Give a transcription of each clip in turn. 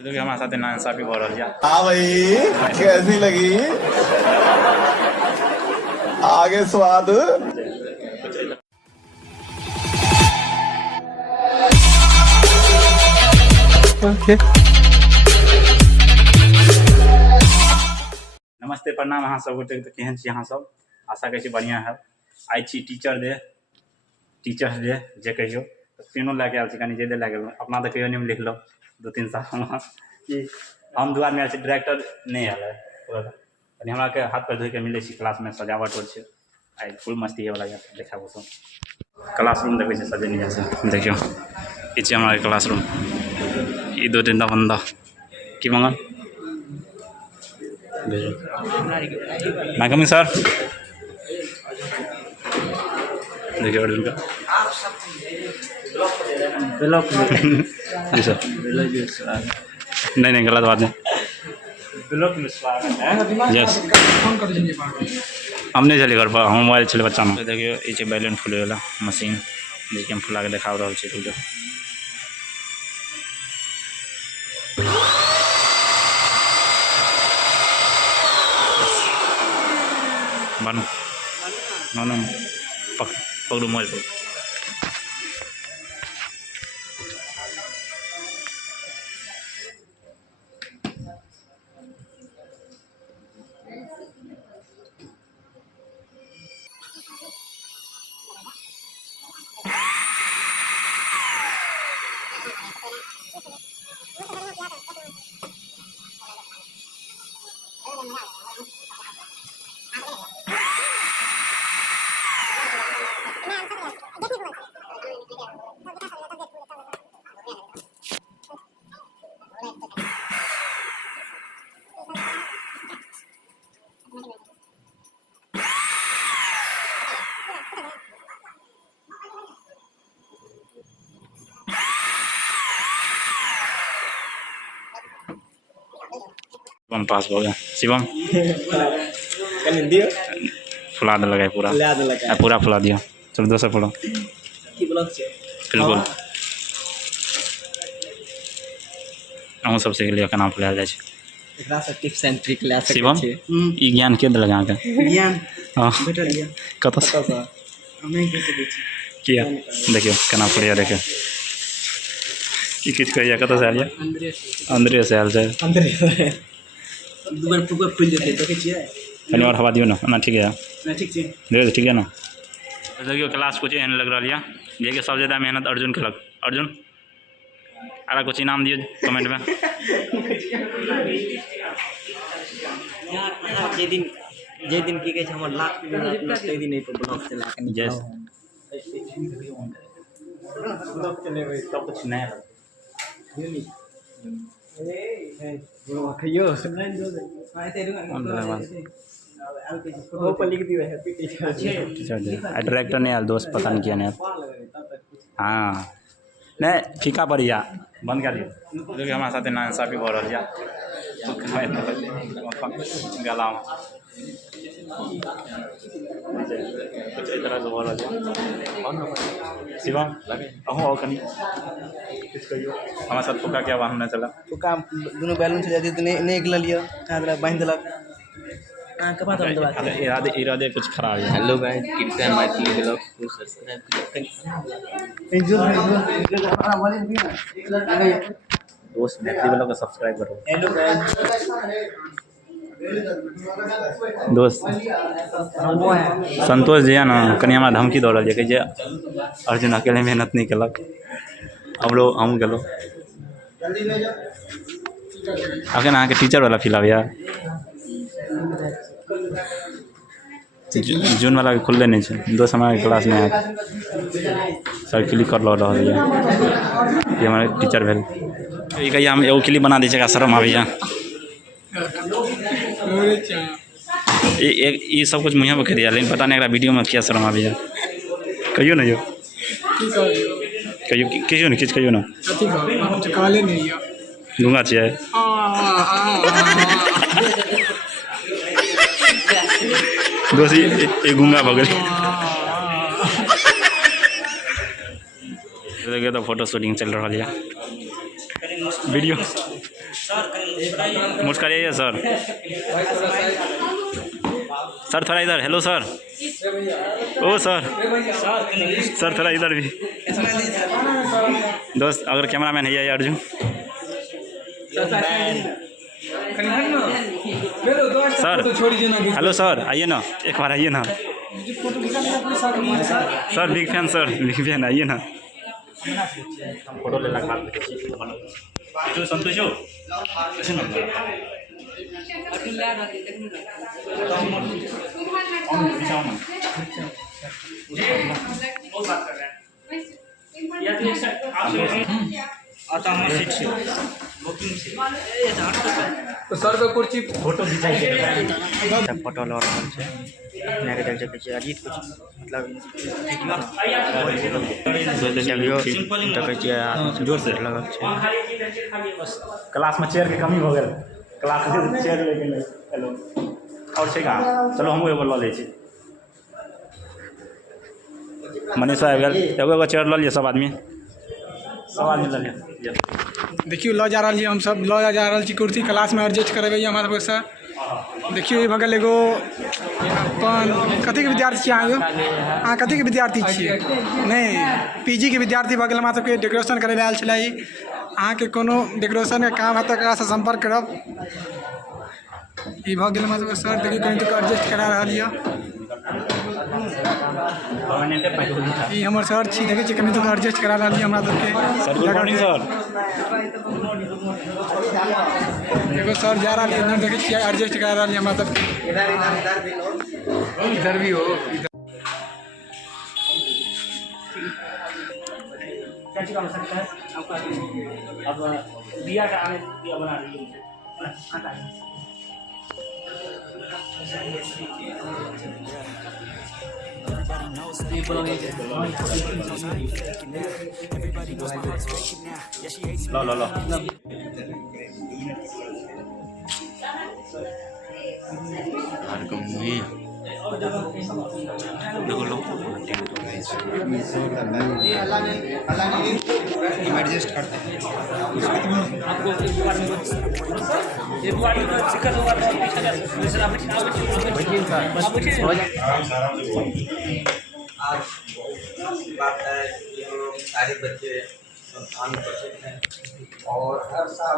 देखिए हमारे साथ नाइंसाफी हो रही है। हाँ भाई कैसी लगी आगे स्वाद। नमस्ते प्रणाम अहाँ सब गोटे तो केहन छी अहाँ सब। आशा करै छी बढ़िया है। आई छी टीचर्स डे जे कहियो पेनो लैके आयल छी, कनि जे लैके गेलहुँ अपना तऽ कहियो नहीं लिखलहुँ 2-3 साल कि हम दू आदमी आयल छी, डायरेक्टर नहीं आयल है कनि हमरा के हाथ पैर धोइ के मिलै छी। क्लास में सजावट हो छै, आई फुल मस्ती है वाला देखाबो सब। क्लासरूम देखै छै सजेने है से देखियो ई छै हमरा क्लासरूम। ई 2-3 बंदा की मंगल मैं सर देखिए अर्जुन का जी सर नहीं गलत बात नहीं। यस हम नहीं चलिए घर पर, हम मोबाइल चले बच्चा में। देखियो ये बैलून फूले वाला मशीन जे हम फुला के देखा रहा है। बानू ना पकड़ो मोबाइल पर। शिवम पास हो गया। शिवम फुला दे लगा पूरा फुला दिया। चलो दोसर फुला बिल्कुल अहूँ सब सीख लियो केना फुलायल जाइ छै। एकरा से टिप्स एंड ट्रिक ले सकै शिवम छी। ई ज्ञान के देलक अहाँके? ज्ञान हाँ भेटल ये कतऽ से? हम नहीं कह सकै छी किया देखियो केना फुलिया देखियो ई किछ कहिया कतऽ से आयल ये? अंदरे से आयल छै। अंदर दुबर फुक फुल जेतै देखे छियै। कनि और हवा दियो ना। ना ठीक है ना ठीक छै देखियो ठीक है ना। देखियो क्लास कुछ एहन लग रहा है जे कि सबसे ज्यादा मेहनत अर्जुन केलक। अर्जुन आरा कुछ इनाम दियो कमेंट में। यार अहाँ जे दिन की कहै छै हमर लाख तै दिन पर ब्लॉग चला के निकल यस ब्लॉग चलेबै सब कुछ नया खइयो ऑनलाइन दो दे आते वो पर लिख दियो हैप्पी टीचर डे। डायरेक्टर नहीं आयल दोस्त पता नहीं किया नहीं हाँ नहीं फीका पड़िया बंद कर दियो। देखिए हमारे साथ नाइंसाफी हो रही है गला में कुछ इस तरह से हो रहा है। शिवम अहूँ और कनी कुछ कहियो हमारे साथ फुका क्या वाहन न चला तो काम दोनों बैलून से जाती तो नहीं निकल लियो हां बांध देलक हां के बात हम दबा के इरादे कुछ खराब है। हेलो गाइस कृपया मैथिली ब्लॉग को सब्सक्राइब दोस्त मैथिली वालों को सब्सक्राइब करो। हेलो दोस्त संतोष जी है ना कनी हमारा धमकी दौड़ रही है कि अर्जुन अकेले मेहनत नहीं कलक हम गेलो अखन अहाँ के टीचर वाला फील आबैया। जून वाला खुलले नहीं है दोस्त हमारे क्लास में सर क्लिक कर रहा है ये हमारे टीचर भेल ई कहिया हम एगो क्लिप बना दी का शर्म आबैया। ये सब कुछ मुँह पर कह दिया लेकिन पता नहीं एकरा वीडियो में क्या शर्म आबैया। कहियो ना यो कहियो ना किछ कहियो ना गूंगा छियै दोस्त ये गूंगा भऽ गेल। देखिए तो फोटो शूटिंग चल रहा है वीडियो मुस्कुराइए सर। सर थोड़ा इधर, हेलो सर। ओ सर, सर थोड़ा इधर भी। दोस्त अगर कैमरामैन है ये अर्जुन। सर हेलो सर, आइए ना, एक बार आइए ना sir. Big fan sir, big fan, आइए ना। फोटो ले लगा तो संतोष हो तो सर का कुर्सी फोटो खिंचाई फोटो लऽ रहल छै अपने के देख सकै छियै अजीत कुछ मतलब देखै छियै जोर से लगल छै। क्लास में चेयर के कमी हो गई, क्लास में चेयर ले गेलै। हेलो और छै कहाँ, चलो हमहूँ एगो लऽ लै छी। मनीषा आबि गेल, एगो एगो चेयर लऽ लिअ सब आदमी लऽ लिअ। देखियो लऽ जा रहल छी, हम सब लऽ जा रहल छी कुर्सी, क्लास में एडजस्ट करबै हमारे पास से। देखियो ये बगल एगो अपन कथी के विद्यार्थी छियै अहाँ? अहाँ कथी के विद्यार्थी छियै? नहीं पीजी के विद्यार्थी बगल हमरा सबके डेकोरेशन करे आयल छलै। अहाँ के कोनो डेकोरेशन के काम है तो एकरा से संपर्क करब। ई भऽ गेल हमरा सबके सर, देखियो कहीं तक एडजस्ट करा रहल यऽ। ई हमर सर छी, देखै छियै कहीं तक एडजस्ट करा रहल यऽ हमरा सबके। Sir good morning sir. एगो सर जा रहा है, देखै छियै एडजस्ट करा रहल यऽ हमरा सबके। इधर भी हो इधर। अब दिया का आने दिया बना रही है। लो लो लो एडजस्ट करते हैं। आज बात है कि हम लोग सारे बच्चे संस्थान में उपस्थित हैं और हर साल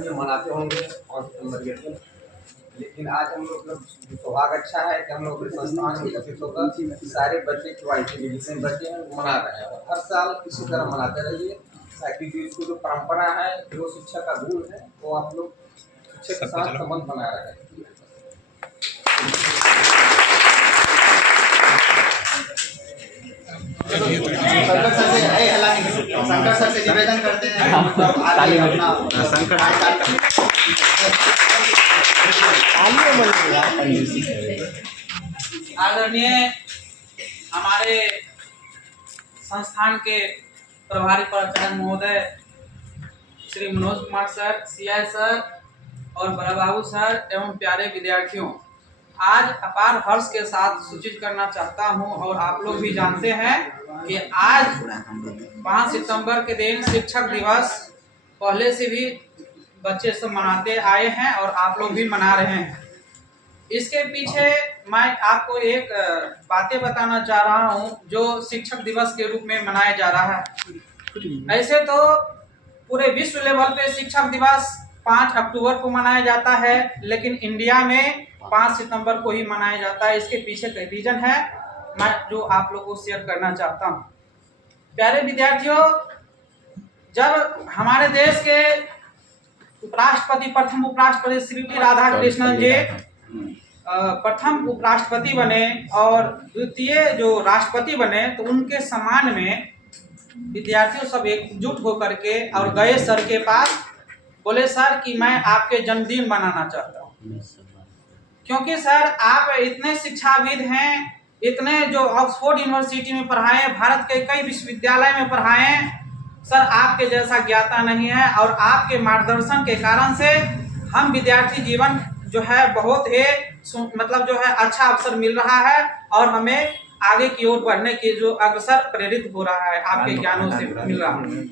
में मनाते होंगे और लेकिन आज हम लोग सौभाग्य अच्छा है कि हम लोग संस्थान में उपस्थित होकर सारे बच्चे क्वालिटी जितने बच्चे हैं वो मना रहे हैं और हर साल इसी तरह मनाते रहिए ताकि जो इसको जो परंपरा है जो शिक्षा का गुण है वो आप लोग शिक्षा के साथ संबंध बनाए रखें। शंकर सर से निवेदन करते हैं आदरणीय हमारे संस्थान के प्रभारी प्राचार्य महोदय Shri Manoj Kumar sir, CI sir और बड़ा बाबू सर एवं प्यारे विद्यार्थियों, आज अपार हर्ष के साथ सूचित करना चाहता हूं और आप लोग भी जानते हैं कि आज 5 सितंबर के दिन शिक्षक दिवस पहले से भी बच्चे सब मनाते आए हैं और आप लोग भी मना रहे हैं। इसके पीछे मैं आपको एक बातें बताना चाह रहा हूं जो शिक्षक दिवस के रूप में मनाया जा रहा है। ऐसे तो पूरे विश्व लेवल पे शिक्षक दिवस 5 अक्टूबर को मनाया जाता है, लेकिन इंडिया में 5 सितंबर को ही मनाया जाता है। इसके पीछे का रीजन है मैं जो आप लोगों को शेयर करना चाहता हूँ। प्यारे विद्यार्थियों, जब हमारे देश के उपराष्ट्रपति प्रथम उपराष्ट्रपति श्री राधाकृष्णन जी प्रथम उपराष्ट्रपति बने और द्वितीय जो राष्ट्रपति बने, तो उनके सम्मान में विद्यार्थियों सब एकजुट होकर के और गए सर के पास, बोले सर कि मैं आपके जन्मदिन मनाना चाहता हूँ, क्योंकि सर आप इतने शिक्षाविद हैं, इतने जो ऑक्सफोर्ड यूनिवर्सिटी में पढ़ाए, भारत के कई विश्वविद्यालय में पढ़ाए, सर आपके जैसा ज्ञाता नहीं है और आपके मार्गदर्शन के कारण से हम विद्यार्थी जीवन जो है बहुत ही मतलब जो है अच्छा अवसर मिल रहा है और हमें आगे की ओर बढ़ने के जो अग्रसर प्रेरित हो रहा है आपके ज्ञानों से मिल रहा है।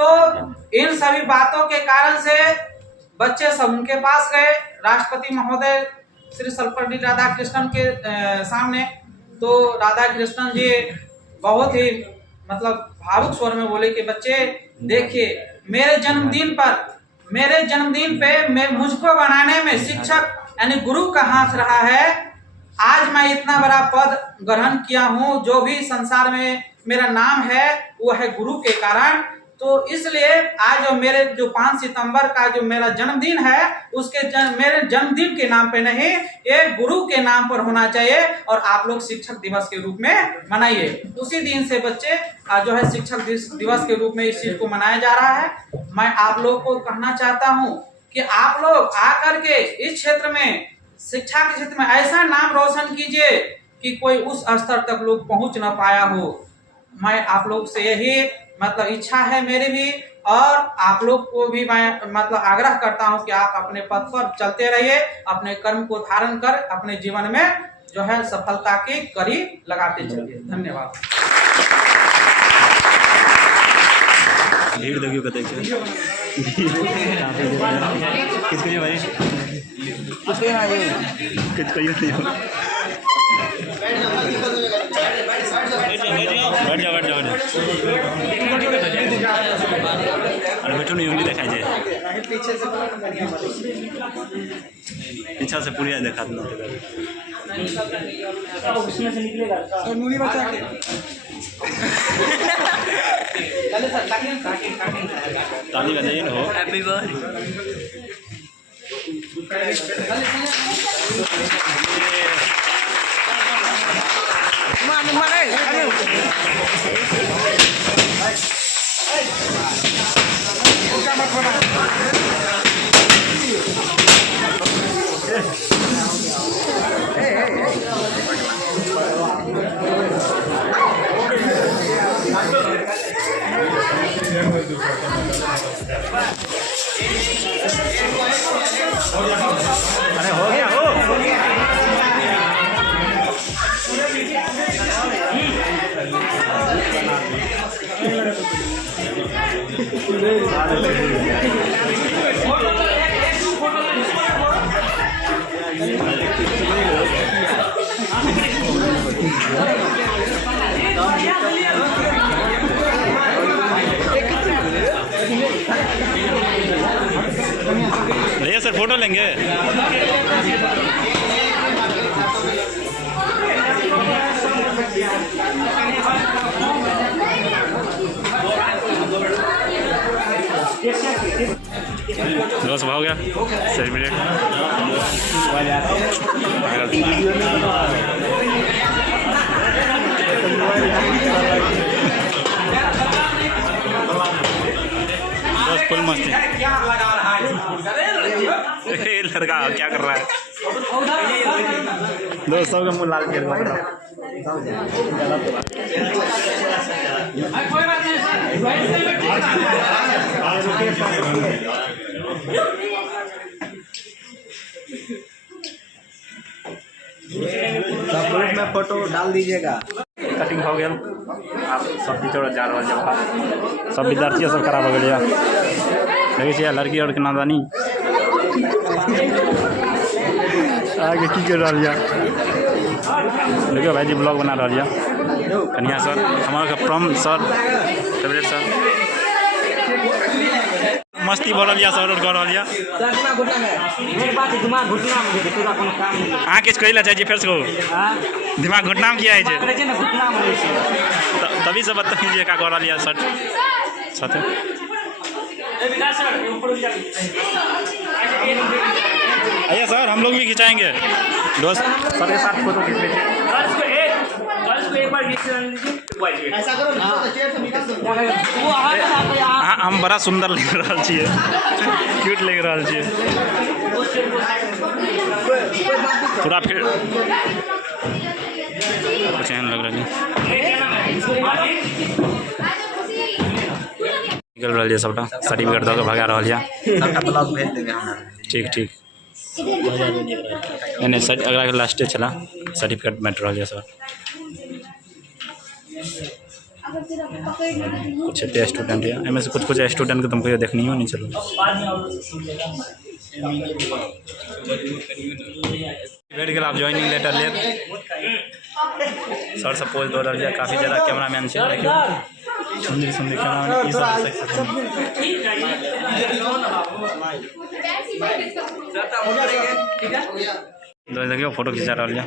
तो इन सभी बातों के कारण से बच्चे सब उनके पास गए, राष्ट्रपति महोदय श्री सर्वपल्ली राधाकृष्णन के सामने। तो राधा कृष्णन जी बहुत ही मतलब भावुक स्वर में बोले कि बच्चे देखिए, मेरे जन्मदिन पे मुझको बनाने में शिक्षक यानी गुरु का हाथ रहा है। आज मैं इतना बड़ा पद ग्रहण किया हूँ, जो भी संसार में मेरा नाम है वो है गुरु के कारण। तो इसलिए आज जो मेरे 5 सितंबर का जो मेरा जन्मदिन है, उसके मेरे जन्मदिन के नाम पे नहीं, ये गुरु के नाम पर होना चाहिए और आप लोग शिक्षक दिवस के रूप में मनाइए। उसी दिन से बच्चे जो है शिक्षक दिवस के रूप में इस चीज को मनाया जा रहा है। मैं आप लोग को कहना चाहता हूँ कि आप लोग आकर के इस क्षेत्र में, शिक्षा के क्षेत्र में ऐसा नाम रोशन कीजिए कि कोई उस स्तर तक लोग पहुंच ना पाया हो। मैं आप लोग से यही मतलब इच्छा है मेरी भी, और आप लोग को भी मैं मतलब आग्रह करता हूं कि आप अपने पथ पर चलते रहिए, अपने कर्म को धारण कर अपने जीवन में जो है सफलता की कड़ी लगाते चलिए। धन्यवाद। भीड़ देखियो कते छै किस कहियो भाई किस कहियो बैठ जा अरे बैठो नहीं होंगी देखा जाए पीछा से पूरी देखा दो ताली बजाइए ना हो। Happy birthday. अरे हो गया हो भैया सर फोटो लेंगे। दोस्त हो गया सेलिब्रेट। दोस्त फुल मस्ती। लड़का क्या कर रहा है दोस्त, सबका मुँह लाल कर रहा है। सब ग्रुप में फोटो डाल दीजिएगा। कटिंग हो गया, आप सब टीचर जा रहा जब सब विद्यार्थी सब खराब हो गया। देखिए लड़की और के नादानी आगे की कर रहा। देखियो भाई जी ब्लॉग बना रहा कन्या सर, हमारा प्रॉम सर, फेवरेट सर, मस्ती भर लिया सर और कर रहा। हाँ किस कही चाहिए फिर से दिमाग घुटना में किया है तभी से बदतमीजी का कर लिया सर साथ। आइए सर हम लोग भी खिंचाएंगे दोस्त सर के साथ फोटो खींच लीजिए। हाँ हम बड़ा सुंदर लग रहा छे, क्यूट लग रहा छे पूरा। फिर कुछ एहन लग रहा निकल रहा है सबटा सर्टिफिकेट दऽ के भगा रहा है। ठीक ठीक नहीं सर अगला लास्टे चला सर्टिफिकेट बैठ रहा है सर। कुछ एते स्टूडेंट है एहिमे से कुछ स्टूडेंट के तुम कहियो देखनियो नहीं चलो बैठ गया आप ज्वाइनिंग लेटर ले सर से पोज दो रहा काफ़ी ज़्यादा कैमरामैन से देखियो सुंदर सुंदर कैमरामैन ई सब देखियो फोटो खिंचा रहा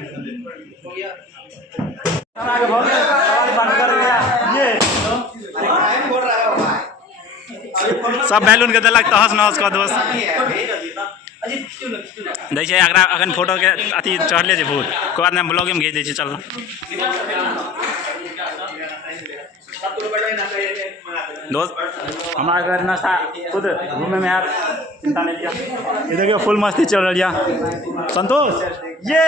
सब बैलून के दिलक तो हंस नहस का दोस्त दै छै अगर अखन फोटो के अथी चढ़ले छै भूत कोई बात नहीं ब्लॉग में भेज दै छै चल दोस्त हमारा घर नाश्ता खुद घूमे में यार चिंता नहीं लिया ये देखियो फुल मस्ती चल रही है संतोष ये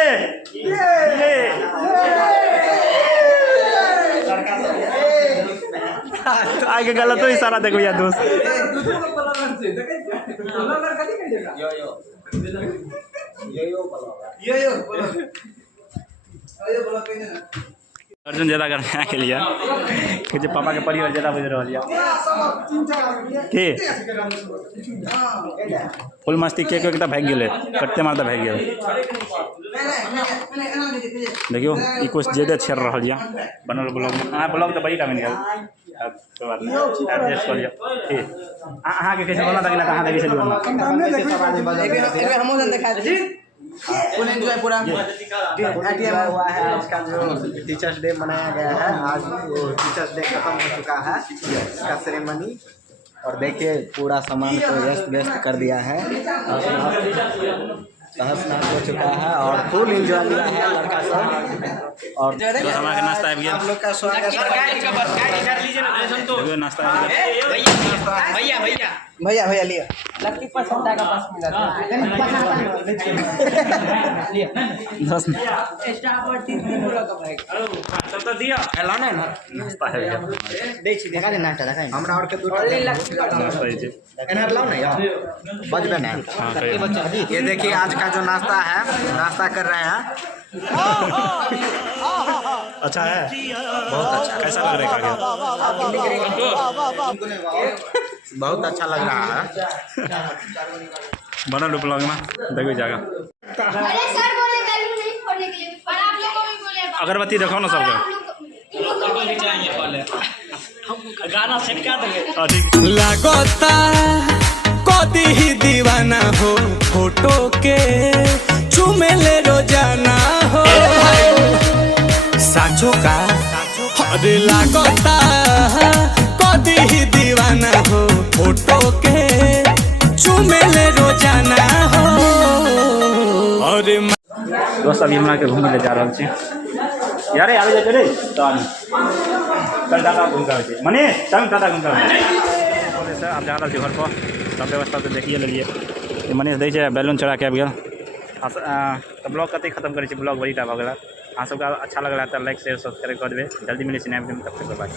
आगे गलत तो इशारा देखो यार दोस्त अर्जुन ज्यादा करने के लिए कि पापा के परिवार ज्यादा बुझ रहा के फुल मस्ती के भाग गए कटते मारते भाग गए देखियो ई कुछ ज्यादा छेड़ रहा बनल ब्लॉग में हाँ ब्लॉग तो बड़ी काम नहीं एडजस्ट कर लिया ठीक अहाँ के कैसे बोला था कि ना कहाँ देखिए फुल एंजॉय पूरा एटीएम हुआ है। आज का जो टीचर्स डे मनाया गया है आज वो टीचर्स डे खत्म हो चुका है इसका सेरेमनी और देखिए पूरा सामान को व्यस्त कर दिया है तहस नहस हो चुका है और फुल एंजॉय लिया है लड़का सब और हमारा नाश्ता आ गया आप लोग का स्वागत है नाश्ता भैया भैया भैया भैया लिया लड़की पसंद का पास मिला था तो दिया लाना है ना नाश्ता है देखा दे नाश्ता देखा हमरा और के दूटा नाश्ता है एनहर लाओ ना यार बजबे ना ये देखिए आज का जो नाश्ता है नाश्ता कर रहे हैं अच्छा है बहुत अच्छा कैसा लग रहा है बहुत अच्छा लग रहा है बना लो ब्लॉग में देखो जाएगा अरे सर बोले बैलून नहीं फोड़ने के लिए पर आप लोगों को भी बोले अगरबत्ती दिखाओ ना सबके गाना छिटका देंगे लागता कदी ही दीवाना हो फोटो के चुमेले रोजाना हो साचो का अरे लागता कदी ही दीवाना हो फोटो के चुमेले रोजाना हो अरे दोस्त अभी हमरा के घूमे ले जा रहा छी यार आबे जाके रे चल चल दादा घूम के आवे मनीष चल दादा घूम के आवे बोले सर आप जा रहा छी घर पर सब व्यवस्था तो देखिए लेलिए मनीष दै छै बैलून चढ़ा के आबि गेल तो ब्लॉग कते खत्म करे छी ब्लॉग बड़ी टा भ गेल अहाँ सबके अच्छा लगला तो लाइक शेयर सब्सक्राइब कर देबै जल्दी मिले छी नया वीडियो में तब तक बाय।